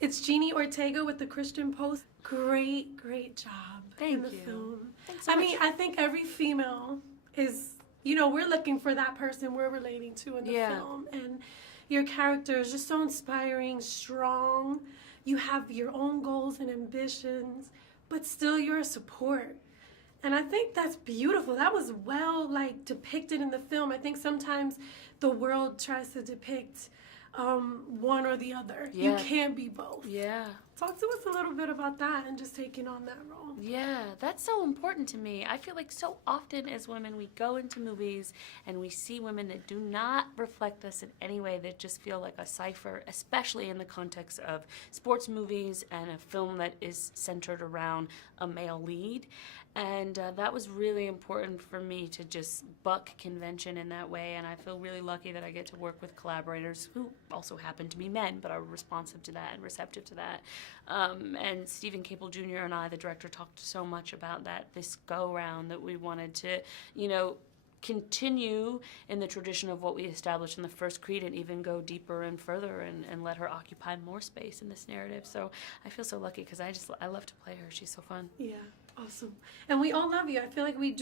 It's Jeannie Ortega with the Christian Post. Great job in the film. Thanks so much. mean, I think every female is, we're looking for that person we're relating to in the film. And your character is just so inspiring, strong. You have your own goals and ambitions, but still you're a support. And I think that's beautiful. That was well, depicted in the film. I think sometimes the world tries to depict one or the other. Yeah. You can't be both. Yeah. Talk to us a little bit about that and just taking on that role. Yeah, that's so important to me. I feel like so often as women, we go into movies and we see women that do not reflect us in any way, that just feel like a cipher, especially in the context of sports movies and a film that is centered around a male lead. And that was really important for me to just buck convention in that way. And I feel really lucky that I get to work with collaborators who also happen to be men, but are responsive to that and receptive to that. And Stephen Capel Jr. and I, the director, talked so much about that this go-round, that we wanted to, continue in the tradition of what we established in the first Creed and even go deeper and further and let her occupy more space in this narrative. So I feel so lucky because I love to play her. She's so fun. Yeah, awesome. And we all love you. I feel like we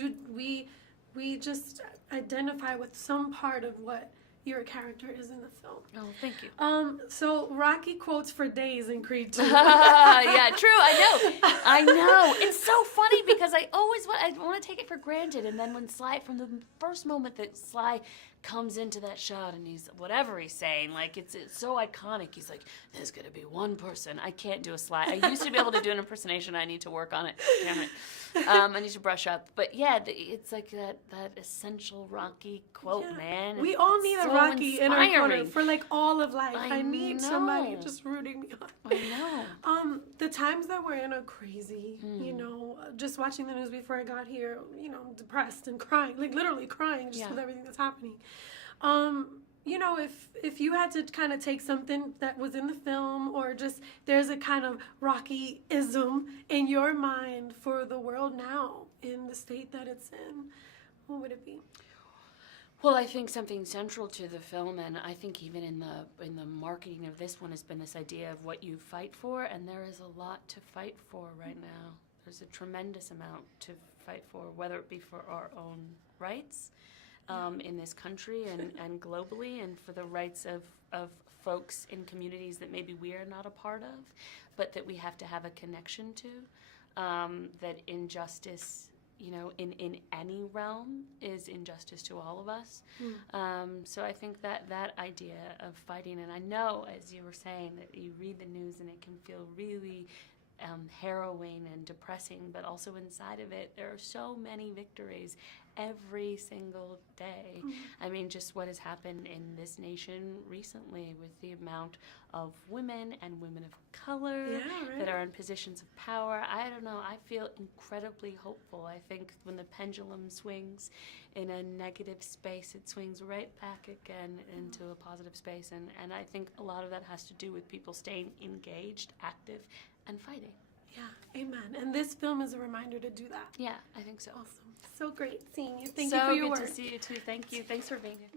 just identify with some part of what your character is in the film. Oh, thank you. So Rocky quotes for days in Creed 2. Yeah, true. I know. It's so funny because I want to take it for granted, and then when Sly, from the first moment that Sly comes into that shot and he's whatever he's saying, it's so iconic. He's like, "There's gonna be one person." I can't do a Sly. I used to be able to do an impersonation. I need to work on it. Damn it. I need to brush up. But yeah, it's like that essential Rocky quote, man. We all need a Rocky in our corner for all of life. I need know. somebody just rooting me on. I know. The times that we're in are crazy. Just watching the news before I got here, I'm depressed and crying, literally crying just with everything that's happening. If you had to kind of take something that was in the film, or just there's a kind of Rocky-ism in your mind for the world now in the state that it's in, what would it be? Well, I think something central to the film, and I think even in the marketing of this one, has been this idea of what you fight for, and there is a lot to fight for right now. There's a tremendous amount to fight for, whether it be for our own rights in this country and globally, and for the rights of folks in communities that maybe we are not a part of, but that we have to have a connection to, that injustice, in any realm is injustice to all of us. So I think that idea of fighting, and I know, as you were saying, that you read the news and it can feel really harrowing and depressing, but also inside of it, there are so many victories every single day. I mean, just what has happened in this nation recently with the amount of women and women of color that are in positions of power. I don't know. I feel incredibly hopeful. I think when the pendulum swings in a negative space, it swings right back again into a positive space. And I think a lot of that has to do with people staying engaged, active, and fighting. Yeah, amen. And this film is a reminder to do that. Yeah, I think so. Awesome. So great seeing you. Thank you for your work. So good to see you too. Thank you. Thanks for being here.